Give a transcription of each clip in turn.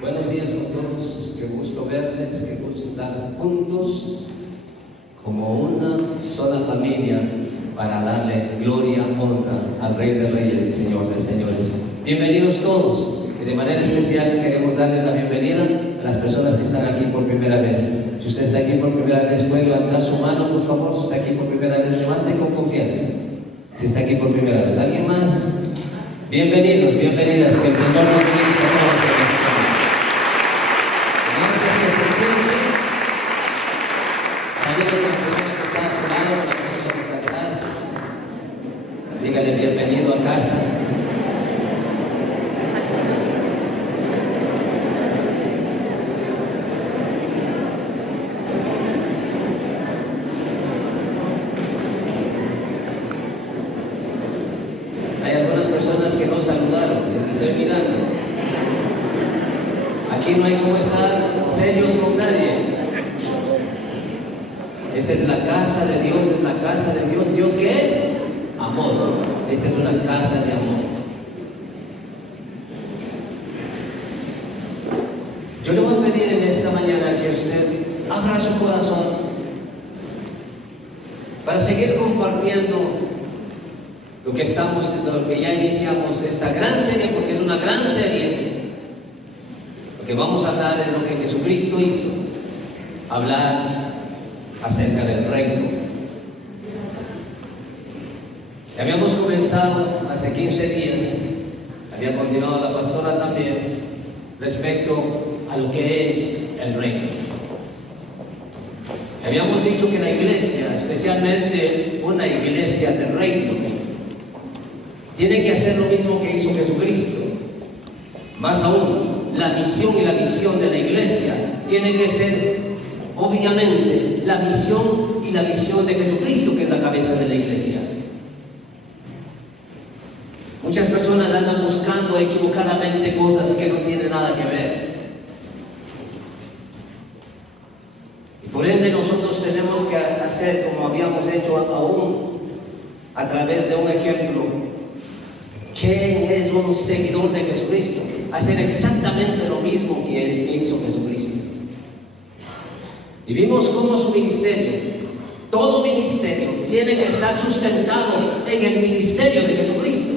Buenos días a todos, qué gusto verles, qué gusto estar juntos como una sola familia para darle gloria, honra al Rey de Reyes y Señor de Señores. Bienvenidos todos, y de manera especial queremos darles la bienvenida a las personas que están aquí por primera vez. Si usted está aquí por primera vez, puede levantar su mano, por favor. Si está aquí por primera vez, levante con confianza. Si está aquí por primera vez, ¿alguien más? Bienvenidos, bienvenidas, que el Señor nos bendiga a todos en esta noche. Saludos a la persona que está a su lado, a la persona que está atrás. Dígale bienvenido a casa. Hay algunas personas que no saludaron, les estoy mirando. Aquí no hay cómo estar serios con nadie. Esta es la casa de Dios, es la casa de Dios. ¿Dios qué es? Amor. Esta es una casa de amor. Yo le voy a pedir en esta mañana que usted abra su corazón para seguir compartiendo lo que ya iniciamos esta gran serie, porque es una gran serie. Lo que vamos a hablar es lo que Jesucristo hizo, hablar acerca del reino. Ya habíamos comenzado hace 15 días, había continuado la pastora también, respecto a lo que es el reino. Habíamos dicho que la iglesia, especialmente una iglesia del reino, tiene que hacer lo mismo que hizo Jesucristo. Más aún, la misión y la visión de la iglesia tiene que ser, obviamente, la misión y la visión de Jesucristo, que es la cabeza de la iglesia. Muchas personas andan buscando equivocadamente cosas que no tienen nada que ver. Y por ende nosotros tenemos que hacer como habíamos hecho aún a través de un ejemplo. ¿Quién es un seguidor de Jesucristo? Hacer exactamente lo mismo que hizo Jesucristo. Y vimos cómo su ministerio, todo ministerio, tiene que estar sustentado en el ministerio de Jesucristo.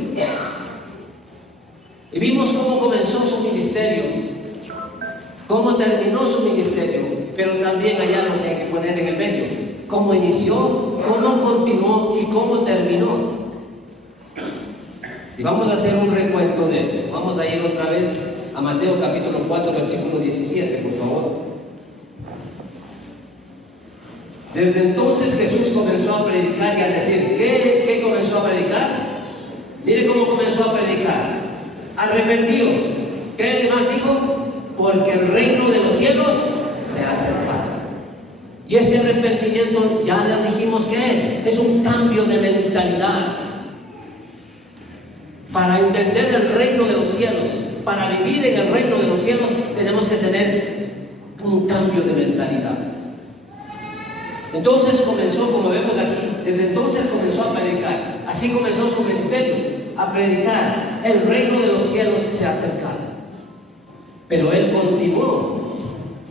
Y vimos cómo comenzó su ministerio, cómo terminó su ministerio, pero también hay algo que hay que poner en el medio: cómo inició, cómo continuó y cómo terminó. Y vamos a hacer un recuento de eso. Vamos a ir otra vez a Mateo capítulo 4, versículo 17, por favor. Desde entonces Jesús comenzó a predicar y a decir, ¿qué comenzó a predicar? Mire cómo comenzó a predicar: arrepentíos. ¿Qué más dijo? Porque el reino de los cielos se ha acercado. Y este arrepentimiento, ya le dijimos que es un cambio de mentalidad. Para entender el reino de los cielos, para vivir en el reino de los cielos, tenemos que tener un cambio de mentalidad. Entonces comenzó, como vemos aquí, desde entonces comenzó a predicar. Así comenzó su ministerio, a predicar: el reino de los cielos se ha acercado. Pero él continuó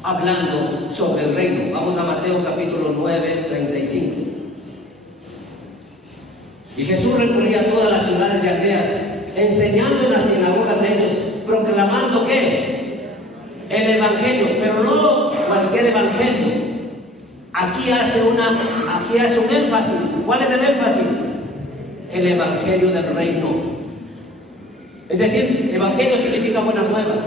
hablando sobre el reino. Vamos a Mateo capítulo 9, 35. Y Jesús recorría todas las ciudades y aldeas, enseñando en las sinagogas de ellos, proclamando ¿qué? El evangelio, pero no cualquier evangelio. Aquí hace un énfasis. ¿Cuál es el énfasis? El evangelio del reino. Es decir, evangelio significa buenas nuevas,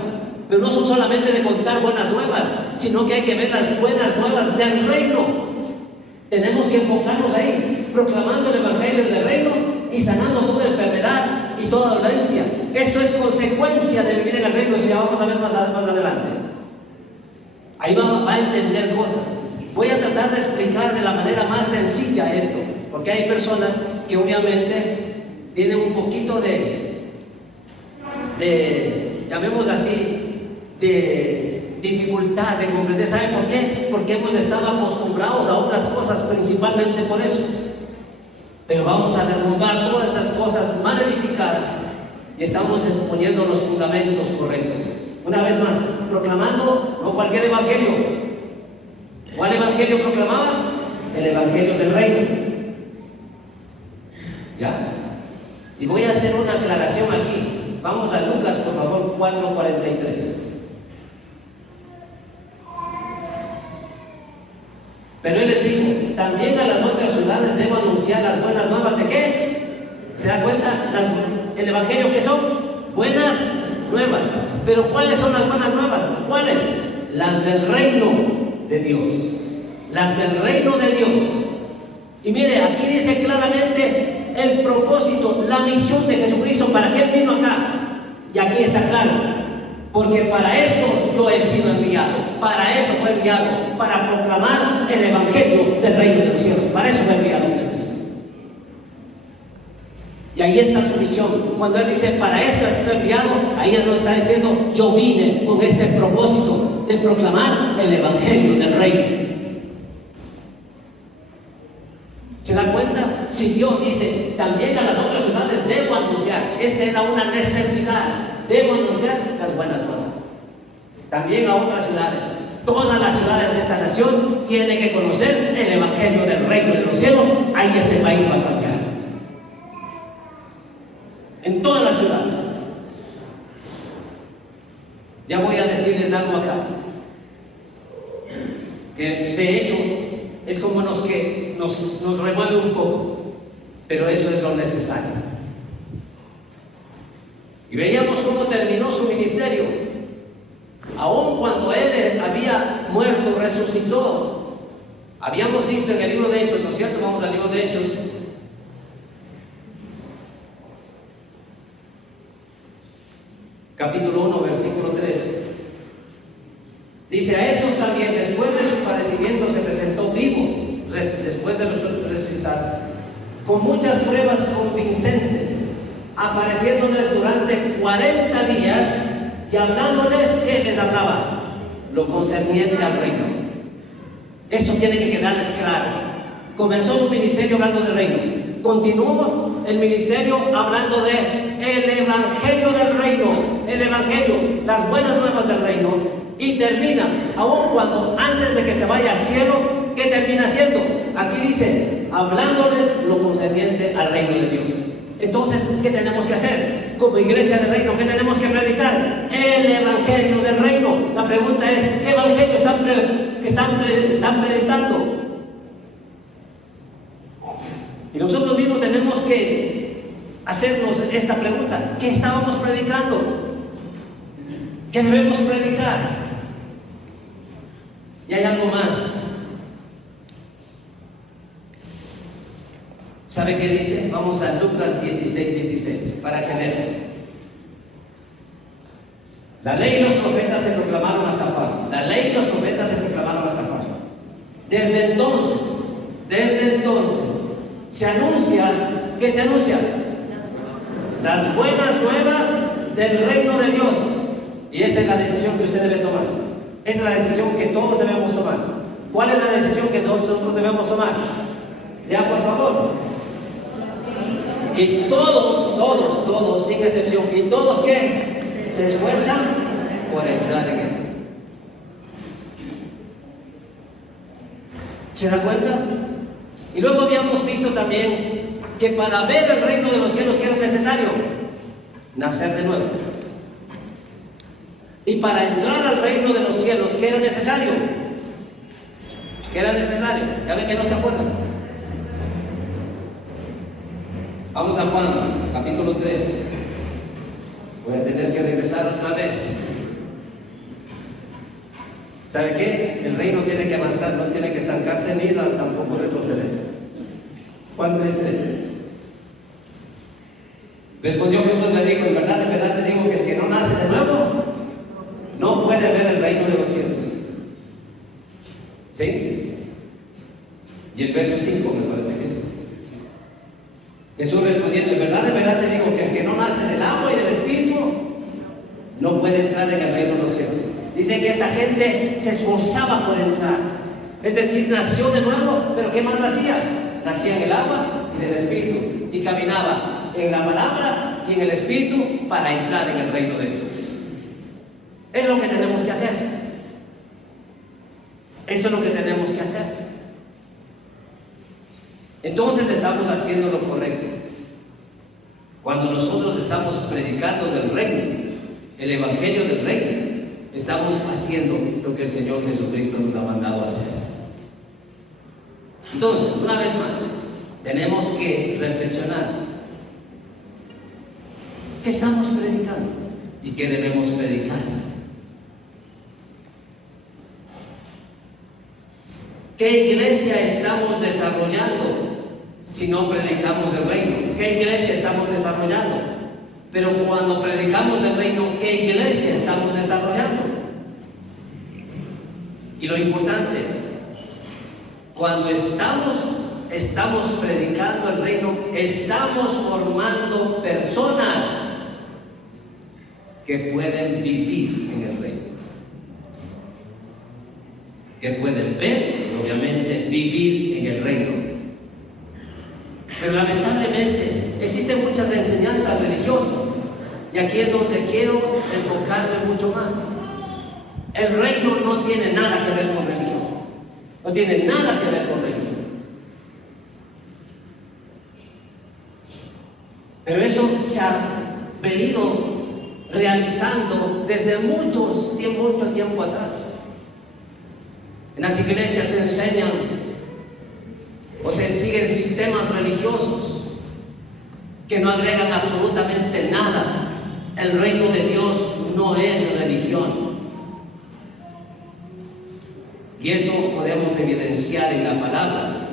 pero no son solamente de contar buenas nuevas, sino que hay que ver las buenas nuevas del reino. Tenemos que enfocarnos ahí, proclamando el evangelio del reino y sanando toda enfermedad y toda dolencia. Esto es consecuencia de vivir en el reino, si ya vamos a ver más adelante. Ahí va a entender cosas. Voy a tratar de explicar de la manera más sencilla esto, porque hay personas que obviamente tienen un poquito de llamémoslo así, de dificultad de comprender. ¿Saben por qué? Porque hemos estado acostumbrados a otras cosas, principalmente por eso. Pero vamos a derrumbar todas esas cosas mal edificadas y estamos poniendo los fundamentos correctos. Una vez más, proclamando no cualquier evangelio. ¿Cuál evangelio proclamaba? El evangelio del reino. ¿Ya? Y voy a hacer una aclaración aquí. Vamos a Lucas, por favor, 4:43. Pero él les dijo: también a las otras ciudades debo anunciar las buenas nuevas. ¿De qué? ¿Se da cuenta? El evangelio, ¿qué son? Buenas nuevas. Pero ¿cuáles son las buenas nuevas? ¿Cuáles? Las del reino de Dios. Las del reino de Dios. Y mire, aquí dice claramente el propósito, la misión de Jesucristo, para que Él vino acá. Y aquí está claro: porque para esto yo he sido enviado, para eso fue enviado, para proclamar el evangelio del reino de los cielos. Para eso fue enviado Jesucristo. Y ahí está su misión. Cuando Él dice para esto he sido enviado, ahí Él nos está diciendo: yo vine con este propósito de proclamar el evangelio del reino. ¿Se da cuenta? Si Dios dice también a las otras ciudades debo anunciar, esta era una necesidad. Debo anunciar las buenas nuevas. También a otras ciudades. Todas las ciudades de esta nación tienen que conocer el evangelio del reino de los cielos. Ahí este país va a cambiar. En todas las ciudades. Ya voy a decirles algo acá, que de hecho es como nos remueve un poco, pero eso es lo necesario. Y veíamos cómo terminó su ministerio. Aun cuando Él había muerto, resucitó. Habíamos visto en el libro de Hechos, ¿no es cierto? Vamos al libro de Hechos. Capítulo 1, versículo 3. Dice: a estos también, después de su padecimiento, se presentó vivo, después de resucitar, con muchas pruebas convincentes, apareciéndoles durante 40 días y hablándoles. ¿Qué les hablaba? Lo concerniente al reino. Esto tiene que quedarles claro. Comenzó su ministerio hablando del reino, continuó el ministerio hablando de el evangelio del reino, el evangelio, las buenas nuevas del reino, y termina, aun cuando antes de que se vaya al cielo, ¿qué termina haciendo? Aquí dice: hablándoles lo concerniente al reino de Dios. Entonces, ¿qué tenemos que hacer? Como iglesia del reino, ¿qué tenemos que predicar? El evangelio del reino. La pregunta es: ¿qué evangelio están predicando? Y nosotros mismos tenemos que hacernos esta pregunta: ¿qué estábamos predicando? ¿Qué debemos predicar? Y hay algo más. ¿Sabe qué dice? Vamos a Lucas 16:16 para que vean. La ley y los profetas se proclamaron hasta Juan. La ley y los profetas se proclamaron hasta Juan. Desde entonces, se anuncia. ¿Qué se anuncia? Las buenas nuevas del reino de Dios. Y esta es la decisión que usted debe tomar. Esta es la decisión que todos debemos tomar. ¿Cuál es la decisión que nosotros debemos tomar? Ya, por favor. Y todos, sin excepción, y todos que se esfuerzan por entrar en él. ¿Se da cuenta? Y luego habíamos visto también que para ver el reino de los cielos, ¿qué era necesario? Nacer de nuevo. Y para entrar al reino de los cielos, ¿qué era necesario? ¿Qué era necesario? Ya ven que no se acuerdan. Vamos a Juan, capítulo 3. Voy a tener que regresar otra vez. ¿Sabe qué? El reino tiene que avanzar, no tiene que estancarse ni tampoco retroceder. Juan 3:13. Respondió Jesús, le dijo: en verdad te digo que el que no nace de nuevo no puede ver el reino de los cielos. ¿Sí? Y el verso 5 me parece que es. Jesús respondiendo: en verdad te digo que el que no nace del agua y del espíritu no puede entrar en el reino de los cielos. Dice que esta gente se esforzaba por entrar. Es decir, nació de nuevo, pero ¿qué más hacía? Nacía en el agua y del espíritu, y caminaba en la palabra y en el espíritu para entrar en el reino de Dios. Es lo que tenemos que hacer. Eso es lo que tenemos que hacer. Entonces estamos haciendo lo correcto. Cuando nosotros estamos predicando del reino, el evangelio del reino, estamos haciendo lo que el Señor Jesucristo nos ha mandado a hacer. Entonces, una vez más, tenemos que reflexionar. ¿Qué estamos predicando? ¿Y qué debemos predicar? ¿Qué iglesia estamos desarrollando si no predicamos el reino? ¿Qué iglesia estamos desarrollando? Pero cuando predicamos del reino, ¿qué iglesia estamos desarrollando? Y lo importante, cuando estamos predicando el reino, estamos formando personas que pueden vivir en el reino, que pueden ver y obviamente vivir en el reino. Pero lamentablemente existen muchas enseñanzas religiosas, y aquí es donde quiero enfocarme mucho más. El reino no tiene nada que ver con religión, no tiene nada que ver con religión. Pero eso se ha venido realizando desde mucho tiempo atrás. En las iglesias se enseñan o se siguen sistemas religiosos que no agregan absolutamente nada. El reino de Dios no es religión. Y esto podemos evidenciar en la palabra.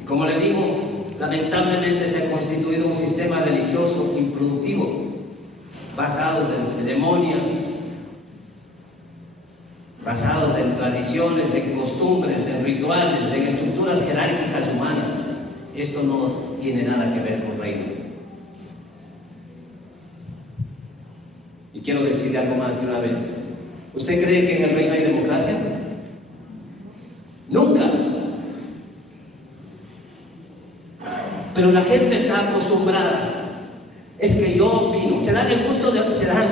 Y como le digo, lamentablemente se ha constituido un sistema religioso improductivo, basados en ceremonias, basados en tradiciones, en costumbres, en rituales, en estructuras jerárquicas humanas. Esto no tiene nada que ver con reino. Y quiero decirle algo más de una vez. ¿Usted cree que en el reino hay democracia? Nunca. Pero la gente está acostumbrada. Es que yo opino. Se dan el gusto de se dan.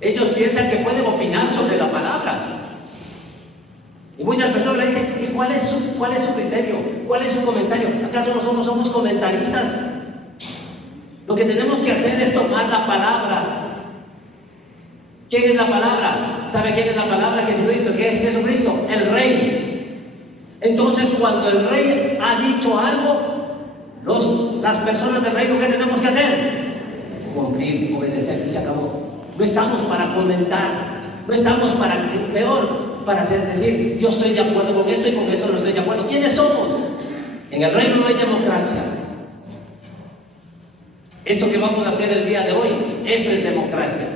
Ellos piensan que pueden opinar sobre la palabra. Y muchas personas le dicen, ¿y cuál es su criterio? ¿Cuál es su comentario? ¿Acaso nosotros somos comentaristas? Lo que tenemos que hacer es tomar la palabra. ¿Quién es la palabra? ¿Sabe quién es la palabra? Jesucristo. ¿Qué es Jesucristo? El Rey. Entonces, cuando el Rey ha dicho algo, las personas del reino, ¿qué tenemos que hacer? Cumplir, obedecer, y se acabó. No estamos para comentar, no estamos para, para decir, yo estoy de acuerdo con esto y con esto no estoy de acuerdo. ¿Quiénes somos? En el reino no hay democracia. Esto que vamos a hacer el día de hoy, eso es democracia.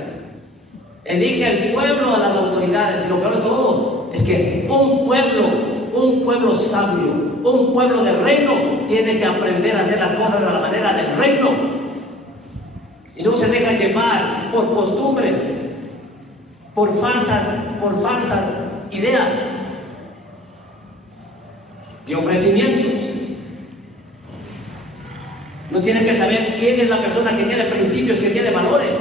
Elige el pueblo a las autoridades, y lo peor de todo es que un pueblo sabio, un pueblo del reino tiene que aprender a hacer las cosas a la manera del reino y no se deja llevar por costumbres, por falsas ideas y ofrecimientos. No tiene que saber quién es la persona que tiene principios, que tiene valores.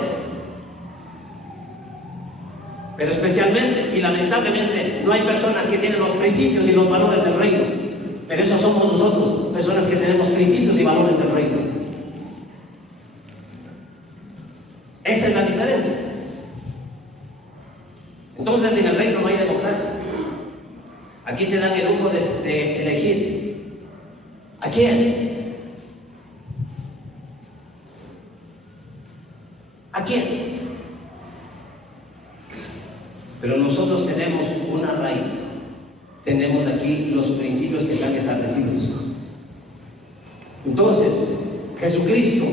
Pero especialmente y lamentablemente no hay personas que tienen los principios y los valores del reino. Pero eso somos nosotros, personas que tenemos principios y valores del reino. Esa es la diferencia. Entonces en el reino no hay democracia. Aquí se dan el lujo de elegir. ¿A quién? ¿A quién? Pero nosotros tenemos una raíz. Tenemos aquí los principios que están establecidos. Entonces, Jesucristo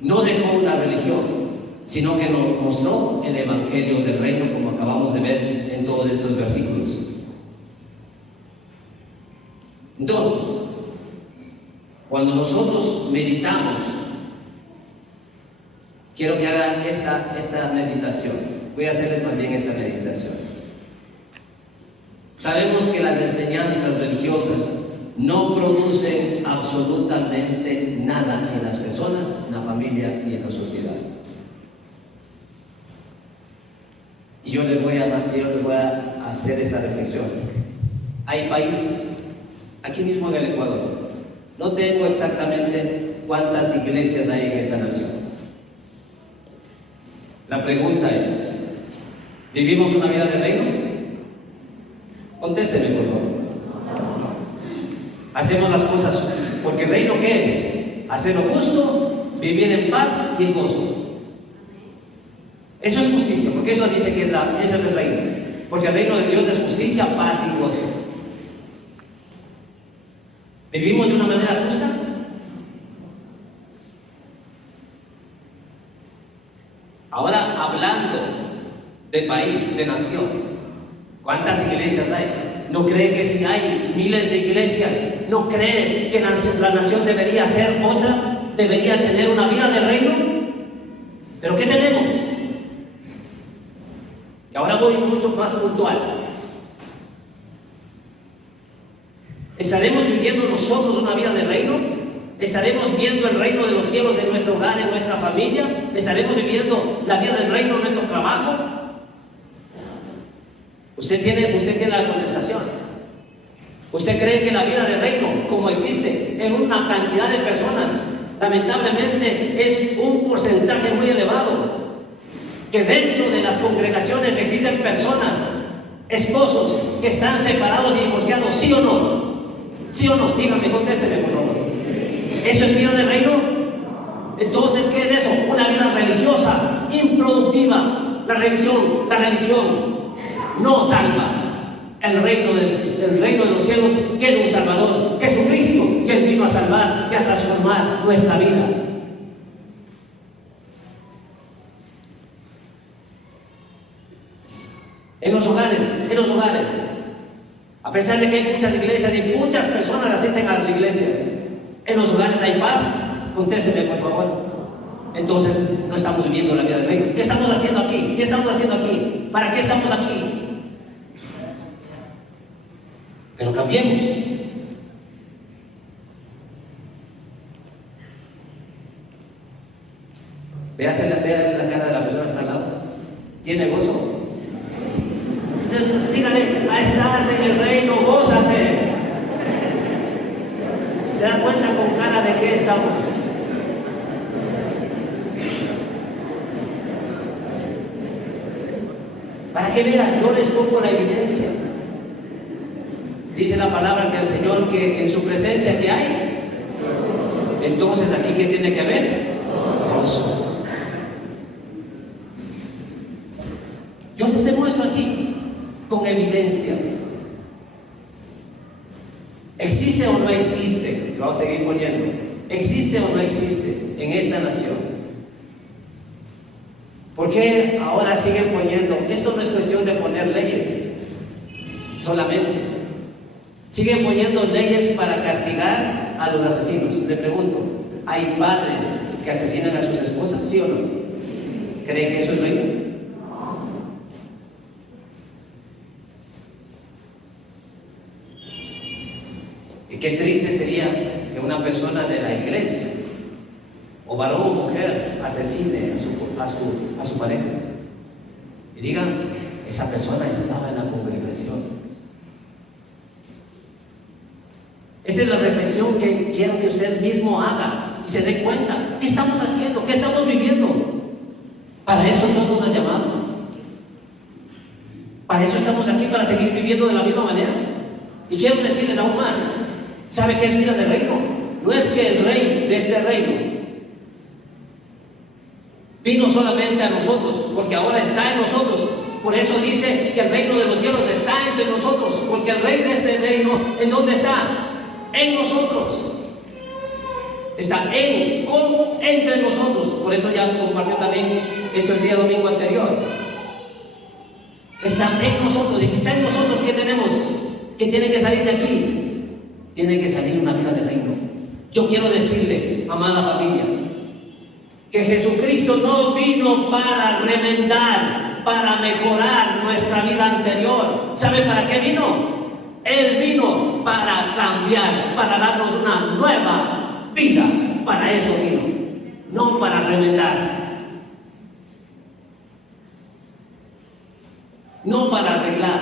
no dejó una religión, sino que nos mostró el evangelio del reino, como acabamos de ver en todos estos versículos. Entonces, cuando nosotros meditamos, quiero que hagan esta meditación. Voy a hacerles más bien esta meditación. Sabemos que las enseñanzas religiosas no producen absolutamente nada en las personas, en la familia y en la sociedad. yo les voy a hacer esta reflexión. Hay países, aquí mismo en el Ecuador, no tengo exactamente cuántas iglesias hay en esta nación. La pregunta es, ¿vivimos una vida de reino? Contésteme, por favor. Hacemos las cosas porque el reino, ¿qué es? Hacer lo justo, vivir en paz y en gozo. Eso es justicia, porque eso dice que ese es el reino. Porque el reino de Dios es justicia, paz y gozo. ¿Vivimos de una manera justa? Ahora, hablando de país, de nación, ¿cuántas iglesias hay? ¿No cree que si hay miles de iglesias, no cree que la nación debería ser otra? ¿Debería tener una vida de reino? ¿Pero qué tenemos? Y ahora voy mucho más puntual. ¿Estaremos viviendo nosotros una vida de reino? ¿Estaremos viendo el reino de los cielos en nuestro hogar, en nuestra familia? ¿Estaremos viviendo la vida del reino en nuestro trabajo? Usted tiene la contestación. ¿Usted cree que la vida del reino, como existe en una cantidad de personas, lamentablemente es un porcentaje muy elevado? Que dentro de las congregaciones existen personas, esposos, que están separados y divorciados, ¿sí o no? ¿Sí o no? Dígame, contésteme, por favor. ¿Eso es vida de reino? Entonces, ¿qué es eso? Una vida religiosa, improductiva. La religión no salva. El reino de los cielos tiene un Salvador, Jesucristo, y Él vino a salvar y a transformar nuestra vida. En los hogares, a pesar de que hay muchas iglesias y muchas personas asisten a las iglesias, ¿en los hogares hay paz? Contésteme, por favor. Entonces, no estamos viviendo la vida del reino. ¿Qué estamos haciendo aquí? ¿Qué estamos haciendo aquí? ¿Para qué estamos aquí? Pero cambiemos. Vea la cara de la persona que está al lado. ¿Tiene gozo? Dígale, estás en el reino, gózate. ¿Se dan cuenta con cara de qué estamos? Para que vean, yo les pongo la evidencia. Dice la palabra que el Señor, que en su presencia que hay, entonces aquí ¿qué tiene que haber? Gozo. Yo les demuestro así, con evidencias. ¿Existe o no existe? Lo vamos a seguir poniendo. ¿Existe o no existe en esta nación? ¿Por qué ahora siguen poniendo? Esto no es cuestión de poner leyes solamente. Siguen poniendo leyes para castigar a los asesinos. Le pregunto, ¿hay padres que asesinan a sus esposas? ¿Sí o no? ¿Creen que eso es reino? Y qué triste sería que una persona de la iglesia, o varón o mujer, asesine a su pareja. Y digan, esa persona estaba en la congregación. Esa es la reflexión que quiero que usted mismo haga y se dé cuenta. ¿Qué estamos haciendo? ¿Qué estamos viviendo? Para eso Dios nos ha llamado. Para eso estamos aquí, para seguir viviendo de la misma manera. Y quiero decirles aún más. ¿Sabe qué es vida de reino? No es que el rey de este reino vino solamente a nosotros, porque ahora está en nosotros. Por eso dice que el reino de los cielos está entre nosotros, porque el rey de este reino, ¿en dónde está? En nosotros. Está entre nosotros. Por eso ya compartió también esto el día domingo anterior. Está en nosotros. Y si está en nosotros, ¿qué tenemos? ¿Qué tiene que salir de aquí? Tiene que salir una vida de reino. Yo quiero decirle, amada familia, que Jesucristo no vino para remendar, para mejorar nuestra vida anterior. ¿Sabe para qué vino? Él vino para cambiar, para darnos una nueva vida. Para eso vino, no para remendar. no para arreglar.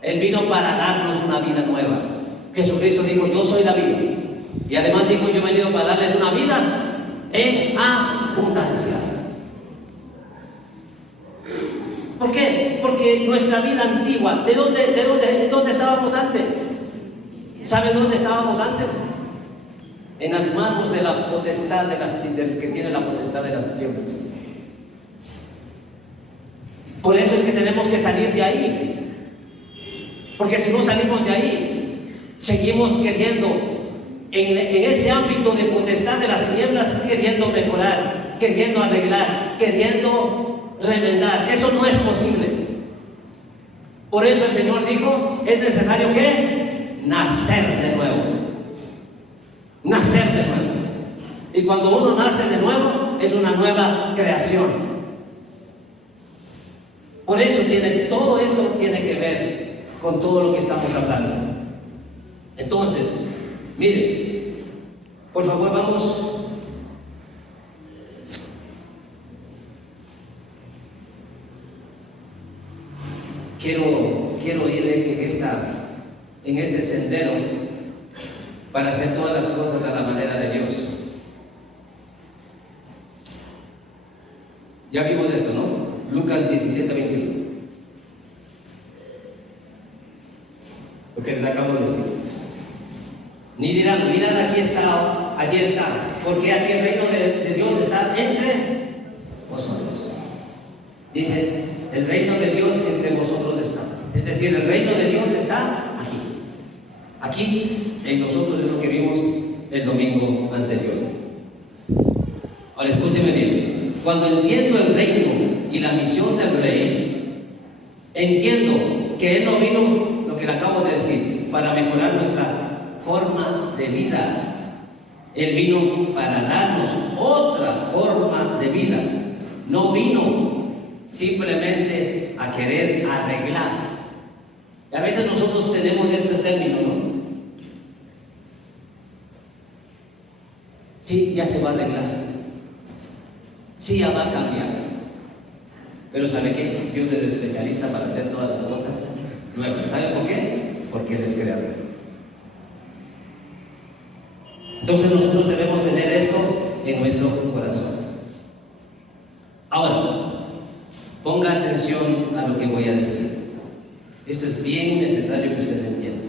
Él vino para darnos una vida nueva. Jesucristo dijo, yo soy la vida. Y además dijo, yo he venido para darles una vida en abundancia. ¿Por qué? Porque nuestra vida antigua, ¿de dónde estábamos antes? ¿Saben dónde estábamos antes? En las manos de la potestad del que tiene la potestad de las tinieblas. Por eso es que tenemos que salir de ahí. Porque si no salimos de ahí, seguimos queriendo, en ese ámbito de potestad de las tinieblas, queriendo mejorar, queriendo arreglar, queriendo remendar. Eso no es posible. Por eso el Señor dijo, es necesario que nacer de nuevo. Nacer de nuevo. Y cuando uno nace de nuevo, es una nueva creación. Por eso todo esto tiene que ver con todo lo que estamos hablando. Entonces, mire, por favor, vamos. Quiero ir en este sendero para hacer todas las cosas a la manera de Dios. Ya vimos esto, ¿no? Lucas 17:21. Lo que les acabo de decir. Ni dirán, mirad, aquí está, allí está, porque aquí el reino de Dios está entre vosotros. Dice, el reino de Dios entre vosotros está. Es decir, el reino de Dios está aquí. Aquí en nosotros, es lo que vimos el domingo anterior. Ahora escúcheme bien. Cuando entiendo el reino y la misión del rey, entiendo que Él no vino, lo que le acabo de decir, para mejorar nuestra forma de vida. Él vino para darnos otra forma de vida. No vino simplemente a querer arreglar. A veces nosotros tenemos este término, ¿no? Sí, ya se va a arreglar. Sí, ya va a cambiar. Pero ¿sabe qué? Dios es especialista para hacer todas las cosas nuevas. ¿Sabe por qué? Porque Él es creador. Entonces nosotros debemos tener esto en nuestro corazón. Ahora, ponga atención a lo que voy a decir. Esto es bien necesario que usted entienda,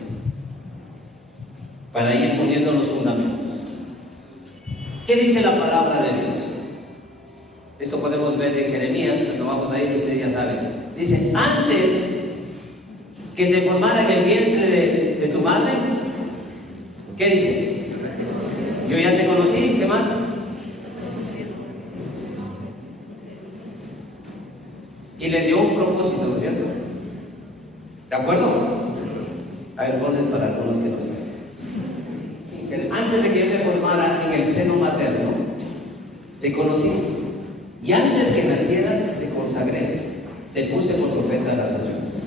para ir poniendo los fundamentos. ¿Qué dice la palabra de Dios? Esto podemos ver en Jeremías, cuando vamos a ir, ustedes ya saben. Dice, antes que te formara en el vientre de tu madre, ¿qué dice? Yo ya te conocí, ¿qué más? Y le dio un propósito, ¿no es cierto? ¿De acuerdo? A ver, ponen para algunos que no saben. Sí, antes de que yo te formara en el seno materno, te conocí. Y antes que nacieras, te consagré. Te puse por profeta de las naciones.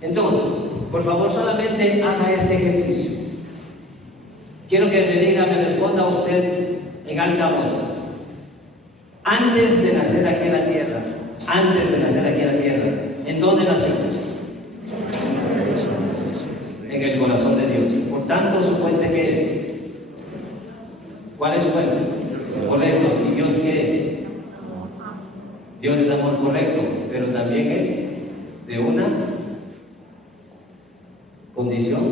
Entonces, por favor, solamente haga este ejercicio. Quiero que me diga, me responda usted en alta voz. Antes de nacer aquí en la tierra, ¿en dónde nació? En el corazón de Dios. Por tanto, ¿su fuente qué es? ¿Cuál es su fuente? Correcto. ¿Y Dios qué es? Dios es amor, correcto, pero también es de una condición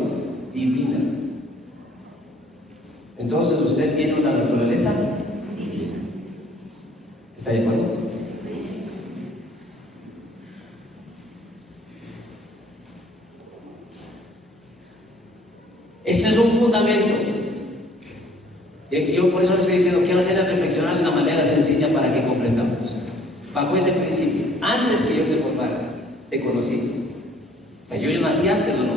divina. Entonces usted tiene una naturaleza divina. ¿Está de acuerdo? Ese es un fundamento. Yo por eso le estoy diciendo, quiero hacerle reflexionar de una manera sencilla para que comprendamos. Bajo ese principio, antes que yo te formara, te conocí. O sea, yo ya nací antes, ¿o no?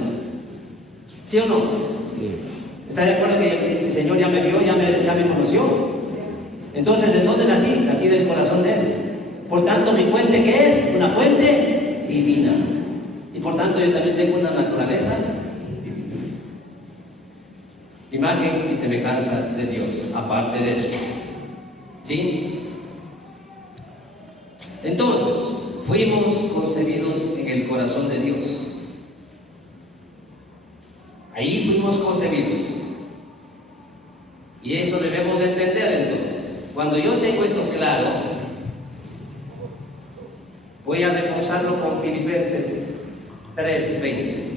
¿Sí o no? Sí. ¿Está de acuerdo que el Señor ya me vio, ya me conoció? Entonces, ¿de dónde nací? Nací del corazón de Él. Por tanto, mi fuente, ¿qué es? Una fuente divina. Y por tanto, yo también tengo una naturaleza divina. Imagen y semejanza de Dios, aparte de eso. ¿Sí? Entonces, fuimos concebidos en el corazón de Dios. Ahí fuimos concebidos. Y eso debemos entender entonces. Cuando yo tengo esto claro, voy a reforzarlo con Filipenses 3:20.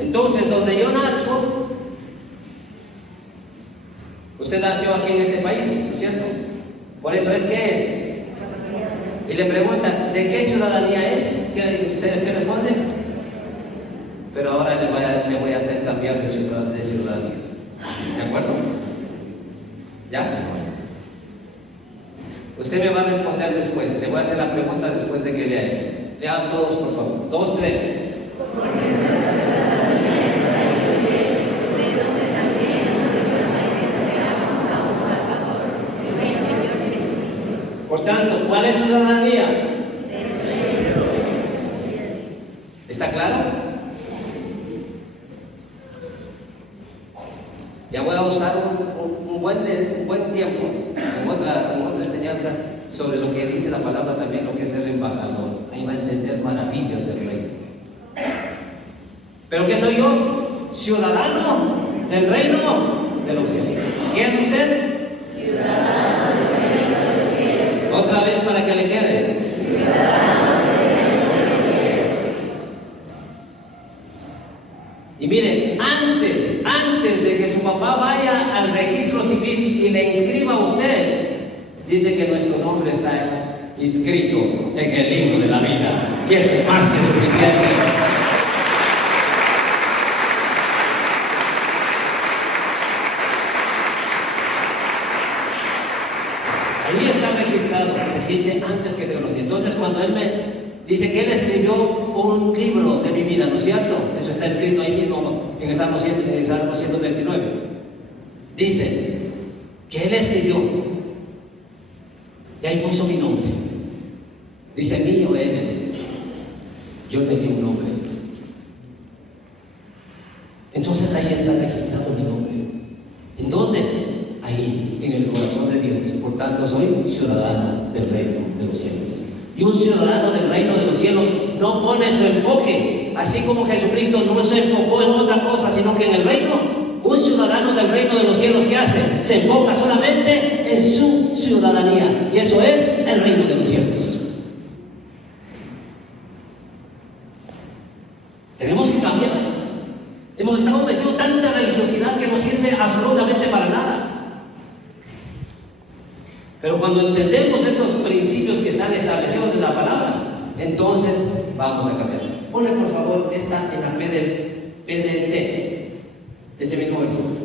Entonces, donde yo nazco, usted nació aquí en este país, ¿no es cierto? Por eso es que es. Y le preguntan, ¿de qué ciudadanía es? ¿Qué responde? Pero ahora le voy a hacer cambiar de ciudadanía. ¿De acuerdo? ¿Ya? Usted me va a responder después. Le voy a hacer la pregunta después de que lea esto. Lean todos, por favor. 2, 3. Por tanto, ¿cuál es ciudadanía? ¿Está claro? Ya voy a usar un buen tiempo en otra enseñanza sobre lo que dice la palabra también, lo que es ser embajador. Ahí va a entender maravillas del reino. ¿Pero qué soy yo? Ciudadano del reino de los cielos. ¿Quién es usted? Ciudadano del reino de los cielos. Otra vez para que le quede. Ciudadano del reino de los cielos. Y mire, antes de que su papá vaya al registro civil y le inscriba a usted, dice que nuestro nombre está inscrito en el libro de la vida. Y eso es más que suficiente. Ahí está registrado, dice antes que te conocí. Entonces, cuando él me dice que él escribió un libro de mi vida, ¿no es cierto? Eso está escrito ahí mismo en el Salmo 139. Dice que él escribió, y ahí puso mi nombre. Dice, mío eres. Yo tenía un nombre. Entonces ahí está registrado mi nombre. ¿En dónde? Ahí, en el corazón de Dios. Por tanto, soy ciudadano del reino de los cielos. Y un ciudadano del reino de los cielos no pone su enfoque, así como Jesucristo no se enfocó en otra cosa, sino que en el reino. Un ciudadano del reino de los cielos, ¿qué hace? Se enfoca solamente en su ciudadanía, y eso es el reino de los cielos. Tenemos que cambiar. Hemos estado metiendo tanta religiosidad que no sirve absolutamente para nada. Pero cuando entendemos estos principios que están establecidos en la palabra, entonces vamos a cambiar. Ponle por favor esta en la PDT, ese mismo versículo,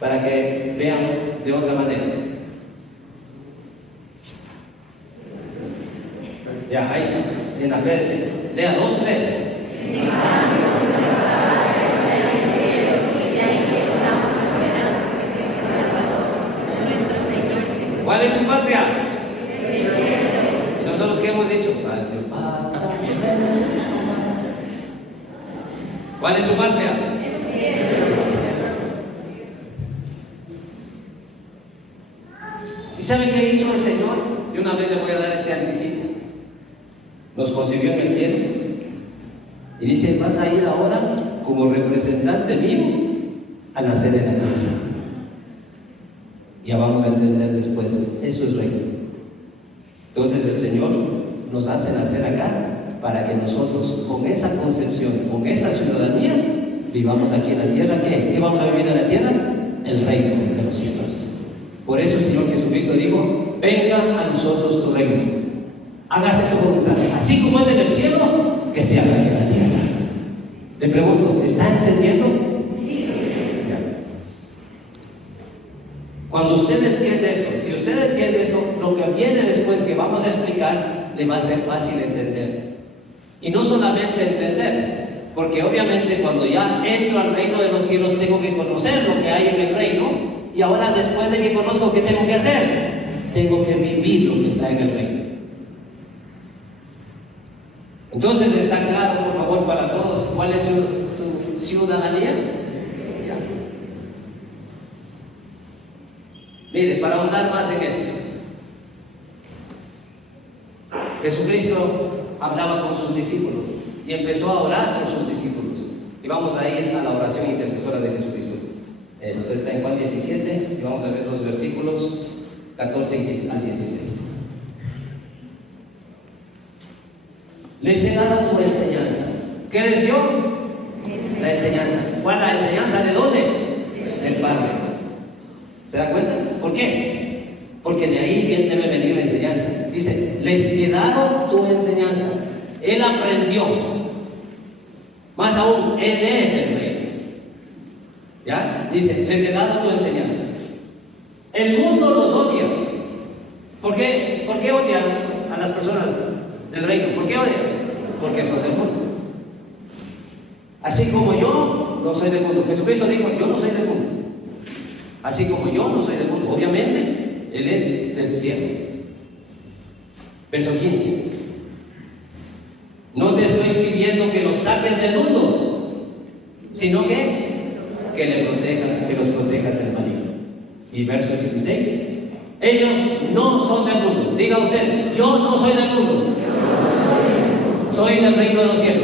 para que vean de otra manera. Ya, ahí está, en la PDT. Lea 2, 3. ¿Cuál es su patria? Y nosotros que hemos dicho, ¿cuál es su patria? El cielo. ¿Y sabe qué hizo el Señor? Y una vez le voy a dar este anticipo. Nos concibió en el cielo. Y dice, vas a ir ahora como representante mío a nacer en la tierra. Ya vamos a entender después, eso es reino. Entonces el Señor nos hace nacer acá para que nosotros con esa concepción, con esa ciudadanía, vivamos aquí en la tierra. ¿Qué vamos a vivir en la tierra? El reino de los cielos. Por eso el Señor Jesucristo dijo, venga a nosotros tu reino, hágase tu voluntad, así como es en el cielo, que se haga aquí en la tierra. Le pregunto, ¿está entendiendo? Sí. Ya. Cuando usted entiende esto, si usted entiende esto, lo que viene después que vamos a explicar, le va a ser fácil entender. Y no solamente entender, porque obviamente cuando ya entro al reino de los cielos tengo que conocer lo que hay en el reino, y ahora después de que conozco, ¿qué tengo que hacer? Tengo que vivir lo que está en el reino. Entonces, ¿está claro, por favor, para todos cuál es su ciudadanía? Ya. Mire, para ahondar más en esto, Jesucristo hablaba con sus discípulos y empezó a orar por sus discípulos. Y vamos a ir a la oración intercesora de Jesucristo. Esto está en Juan 17 y vamos a ver los versículos 14 al 16. Les he dado tu enseñanza. ¿Qué les dio? La enseñanza. ¿Cuál la enseñanza? ¿De dónde? Del Padre. ¿Se da cuenta? ¿Por qué? Porque de ahí debe venir la enseñanza. Dice, les he dado tu enseñanza. Él aprendió. Más aún, Él es el Rey. ¿Ya? Dice, les he dado tu enseñanza. El mundo los odia. ¿Por qué? ¿Por qué odian a las personas del reino? ¿Por qué odian? Porque son del mundo. Así como yo no soy del mundo. Jesucristo dijo, yo no soy del mundo. Así como yo no soy del mundo. Obviamente, Él es del cielo. Verso 15. No te estoy pidiendo que los saques del mundo, sino que le protejas, que los protejas del maligno. Y verso 16. Ellos no son del mundo. Diga usted, yo no soy del mundo. Soy del reino de los cielos.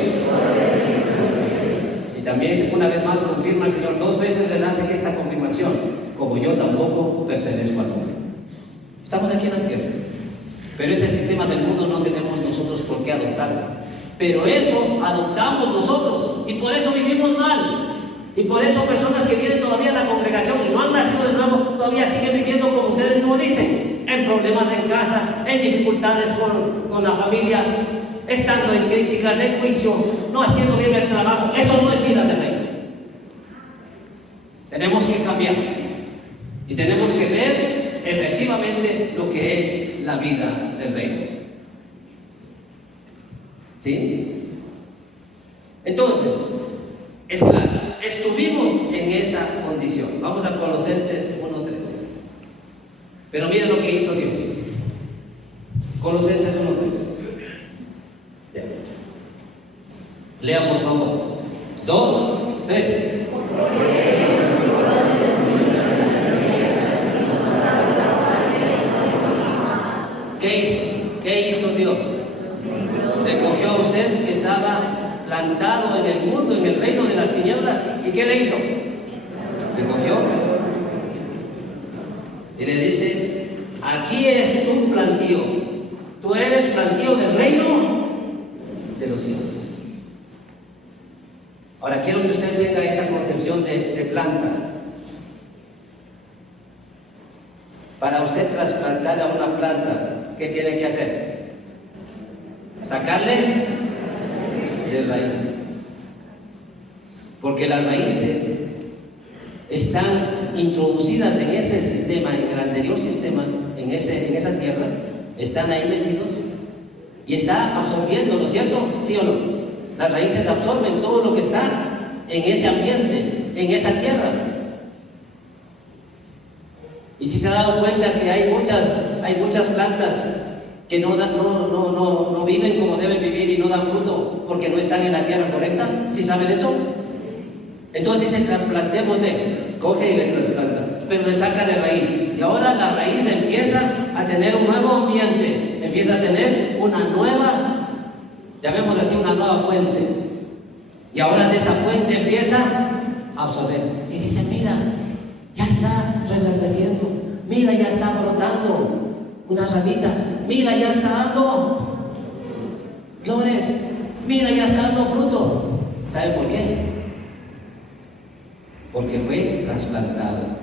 Y también una vez más confirma el Señor, 2 veces le hace esta confirmación, como yo tampoco pertenezco al mundo. Estamos aquí en la tierra, pero ese sistema del mundo no tenemos nosotros por qué adoptarlo. Pero eso adoptamos nosotros y por eso vivimos mal. Y por eso personas que vienen todavía a la congregación y no han nacido de nuevo, todavía siguen viviendo como ustedes mismos dicen, en problemas en casa, en dificultades con la familia, estando en críticas, en juicio, no haciendo bien el trabajo. Eso no es vida de reino. Tenemos que cambiar y tenemos que ver efectivamente lo que es la vida del reino. ¿Sí? Entonces, es claro, estuvimos en esa condición. Vamos a Colosenses 1:13. Pero miren lo que hizo Dios. Colosenses 1:13. Lea por favor. 2, 3. ¿Qué hizo? ¿Qué hizo Dios? Le cogió a usted que estaba plantado en el mundo, en el reino de las tinieblas, ¿y qué le hizo? Le cogió y le dice, aquí es tu plantío, tú eres plantío del reino de los cielos. Ahora quiero que usted tenga esta concepción de planta. Para usted trasplantar a una planta, ¿qué tiene que hacer? Sacarle de raíz, porque las raíces están introducidas en ese sistema, en el anterior sistema, en esa tierra, están ahí metidos y está absorbiendo, ¿no es cierto? ¿Sí o no? Las raíces absorben todo lo que está en ese ambiente, en esa tierra. Y si se ha dado cuenta que hay muchas plantas que no viven como deben vivir y no dan fruto porque no están en la tierra correcta. ¿Sí saben eso? Entonces dice, trasplantémosle, coge y le trasplanta, pero le saca de raíz. Y ahora la raíz empieza a tener un nuevo ambiente, empieza a tener una nueva, llamémosle así, una nueva fuente. Y ahora de esa fuente empieza a absorber. Y dice, mira, ya está reverdeciendo, mira, ya está brotando unas ramitas, mira, ya está dando flores, mira, ya está dando fruto. ¿Sabe por qué? Porque fue trasplantado.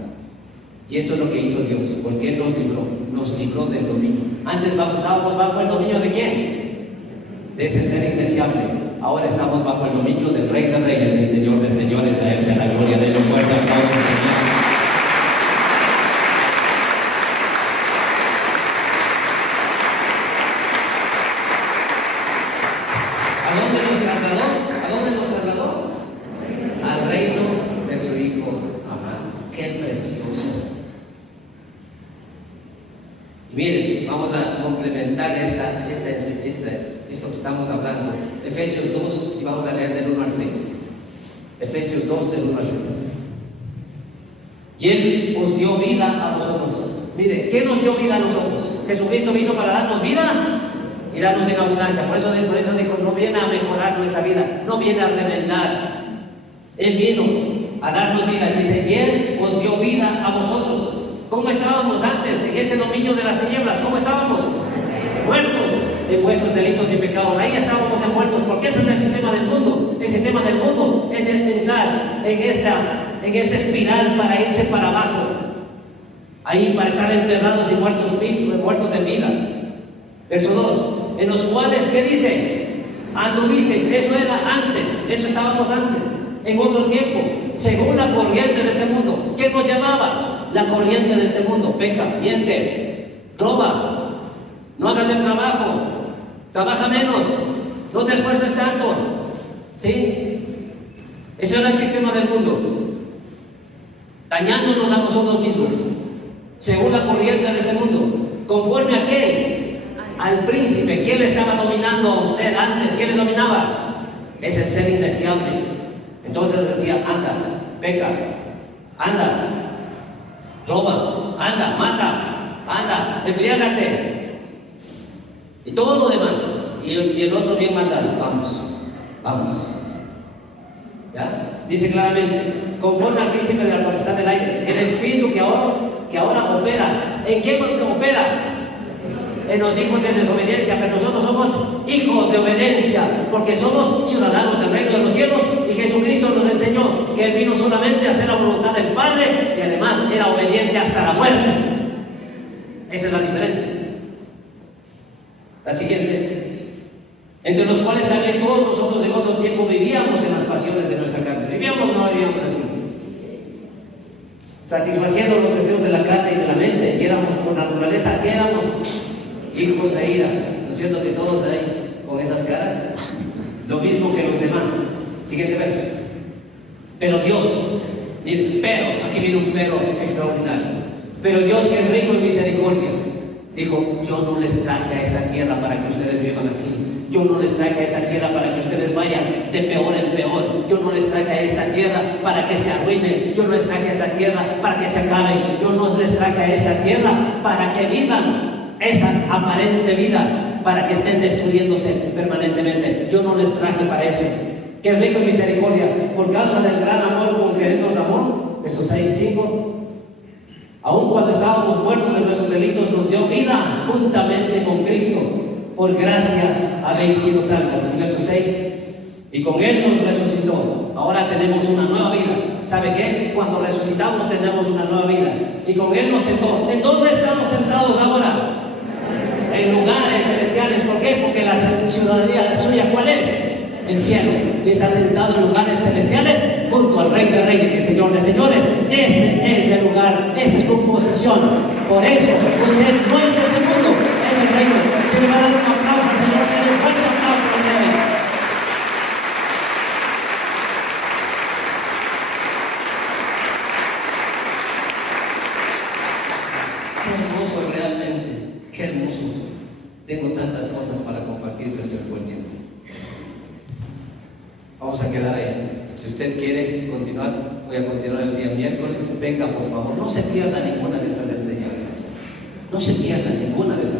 Y esto es lo que hizo Dios, porque Él nos libró del dominio. Antes estábamos bajo el dominio ¿de quién? De ese ser indeseable. Ahora estamos bajo el dominio del Rey de Reyes y Señor de Señores. A Él sea la gloria. De un fuerte aplauso, Señor. Miren, vamos a complementar esto que estamos hablando. Efesios 2, y vamos a leer del 1 al 6. Efesios 2, del 1 al 6. Y Él os dio vida a vosotros. Mire, ¿qué nos dio vida a nosotros? Jesucristo vino para darnos vida y darnos en abundancia. Por eso dijo, no viene a mejorar nuestra vida, no viene a remendar. Él vino a darnos vida. Dice, y Él os dio vida a vosotros. ¿Cómo estábamos antes en ese dominio de las tinieblas? ¿Cómo estábamos? Muertos en vuestros delitos y pecados. Ahí estábamos envueltos, porque ese es el sistema del mundo. El sistema del mundo es entrar en esta espiral para irse para abajo. Ahí para estar enterrados y muertos en vida. Verso 2. En los cuales, ¿qué dice? Anduvisteis. Eso era antes. Eso estábamos antes. En otro tiempo. Según la corriente de este mundo. ¿Qué nos llamaba? La corriente de este mundo. Peca, miente, roba. No hagas el trabajo. Trabaja menos. No te esfuerces tanto. ¿Sí? Ese era el sistema del mundo. Dañándonos a nosotros mismos. Según la corriente de este mundo. ¿Conforme a qué? Al príncipe. ¿Quién le estaba dominando a usted antes? ¿Quién le dominaba? Ese ser indeseable. Entonces decía, anda, peca, anda, roba, anda, mata, anda, embriágate. Y todo lo demás. Y el otro bien mandado. Vamos. ¿Ya? Dice claramente, conforme al príncipe de la potestad del aire, el espíritu que ahora opera. ¿En quién opera? En los hijos de desobediencia, pero nosotros somos hijos de obediencia, porque somos ciudadanos del reino de los cielos, y Jesucristo nos enseñó que Él vino solamente a hacer la voluntad del Padre, y además era obediente hasta la muerte. Esa es la diferencia. La siguiente, entre los cuales también todos nosotros en otro tiempo vivíamos en las pasiones de nuestra carne. ¿Vivíamos o no vivíamos así? Satisfaciendo los deseos de la carne y de la mente, y éramos por naturaleza, ¿qué éramos? Hijos de ira. ¿No es cierto que todos ahí con esas caras? Lo mismo que los demás. Siguiente verso. Pero Dios, aquí viene un pero extraordinario. Pero Dios, que es rico en misericordia, dijo, yo no les traje a esta tierra para que ustedes vivan así. Yo no les traje a esta tierra para que ustedes vayan de peor en peor. Yo no les traje a esta tierra para que se arruinen. Yo no les traje a esta tierra para que se acaben. Yo no les traje a esta tierra para que vivan esa aparente vida, para que estén destruyéndose permanentemente. Yo no les traje para eso. Que es rico en misericordia, por causa del gran amor con que Él nos amó. Versos 6 y 5. Aun cuando estábamos muertos en nuestros delitos, nos dio vida juntamente con Cristo. Por gracia habéis sido salvos. En verso 6. Y con Él nos resucitó. Ahora tenemos una nueva vida. ¿Sabe qué? Cuando resucitamos tenemos una nueva vida. Y con Él nos sentó. ¿En dónde estamos sentados ahora? En lugares celestiales. ¿Por qué? Porque la ciudadanía suya, ¿cuál es? El cielo. Y está sentado en lugares celestiales junto al Rey de Reyes y Señor de Señores. Ese es el lugar, esa es su posesión. Por eso, usted no es de este mundo, es del reino. Se le va a dar un aplauso al Señor, un fuerte aplauso a Él. Qué hermoso realmente, qué hermoso. Tengo tantas cosas para compartir, pero se me fue el tiempo. Vamos a quedar ahí. Si usted quiere continuar, voy a continuar el día miércoles. Venga, por favor, no se pierda ninguna de estas enseñanzas. No se pierda ninguna de estas